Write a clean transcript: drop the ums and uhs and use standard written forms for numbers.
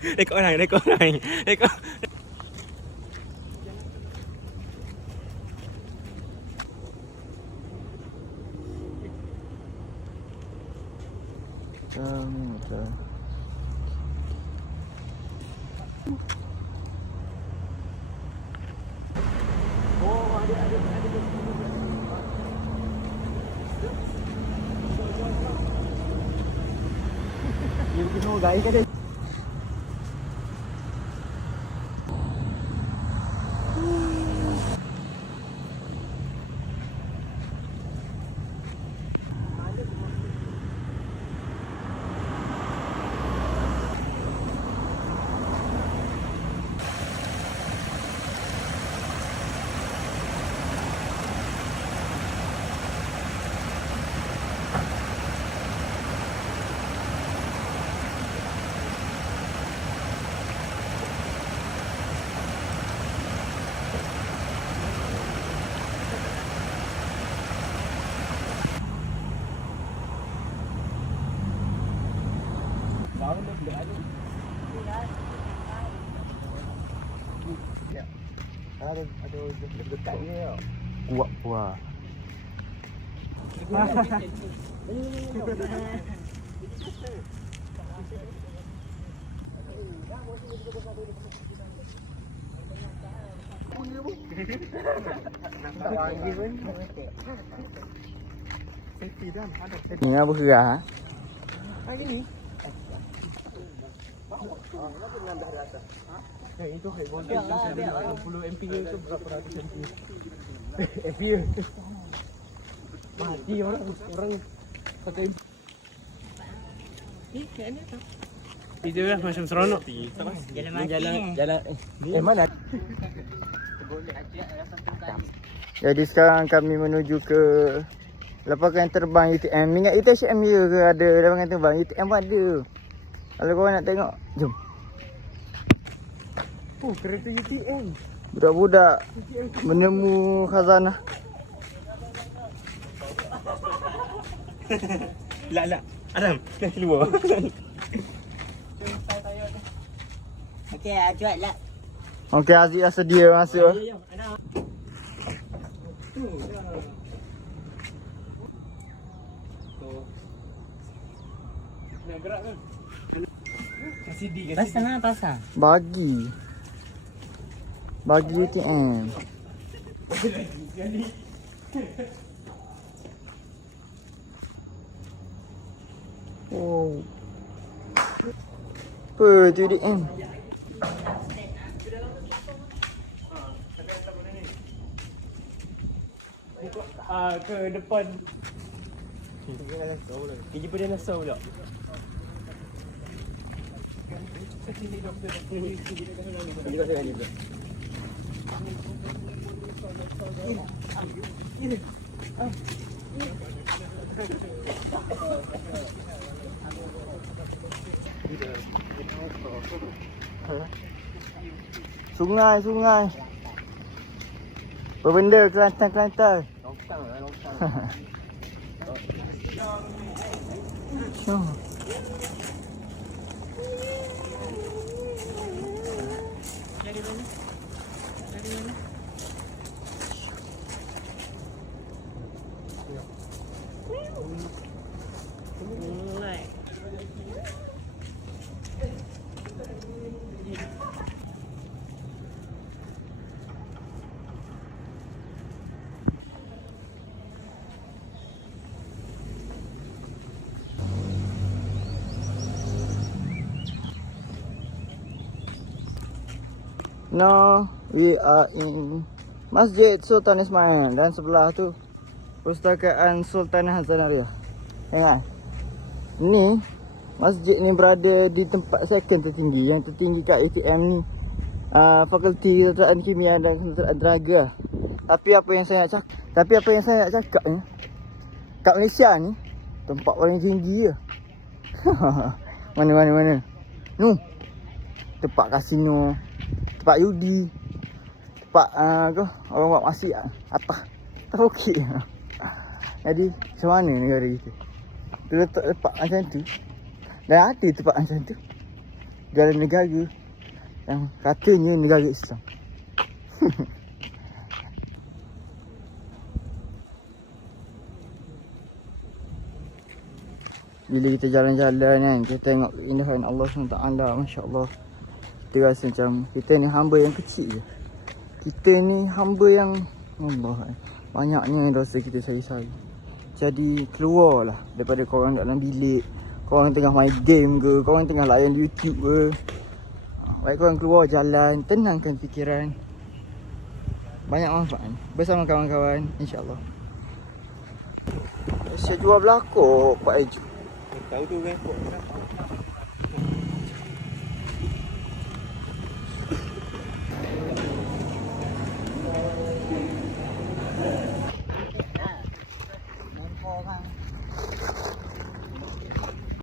Rekod orang, rekod orang. Rekod. Betul. Oh, ada. Dia bikin semua guys kan dia. Ada dekat ni tau. Kuat puah. Ni apa kerah? Ini. Itu high voltage yang 80 ampere itu berapa ratus ampere? Ampere. Mati orang pakai. Itu lah macam seronok. Jalan. Mana? Jadi sekarang kami menuju ke lapangan terbang UTM. Ingat UTM je ke ada lapangan terbang? UTM pun ada. Kalau korang nak tengok, jom. Oh, kereta UTM. Budak-budak menemu khazanah. Lak. Adam, dah keluar. Okey, cuatlah. Okey, Aziz dah sedia masuk. Nak gerak kan? Kasih D. Pasang lah, pasang. Bagi UTM. Oh. Apa tu UTM? Ke depan. Kerja pada NASA pula. Sungai. Apa benda Kelantan? Longtang. Oh. Now we are in Masjid Sultan Ismail dan sebelah tu Perpustakaan Sultan Hasanariah. Ingat? Ni masjid ni berada di tempat second tertinggi. Yang tertinggi kat ATM ni Fakulti Kedokteran Kimia dan Kedokteran Tenaga. Tapi apa yang saya nak cakap ni, kat Malaysia ni tempat paling tinggi je. Mana? Nu. Tempat kasino, tempat judi, tempat orang buat maksiat atas. Tak okey. Jadi macam mana negara kita? Dia letak tempat macam tu. Dan ada tempat macam tu. jalan negara yang katanya negara Islam. Bila kita jalan-jalan kan, kita tengok keindahan Allah SWT, Masya Allah. Kita rasa macam kita ni hamba yang kecil je. Kita ni hamba yang Allah, banyaknya dosa kita sehari-hari. Jadi keluarlah daripada korang dalam bilik, korang tengah main game ke, korang tengah layan YouTube ke. Baik korang keluar jalan, tenangkan fikiran. Banyak manfaat bersama kawan-kawan, insya-Allah. Saya jual belakok Pak Eju. Tahu tu kan?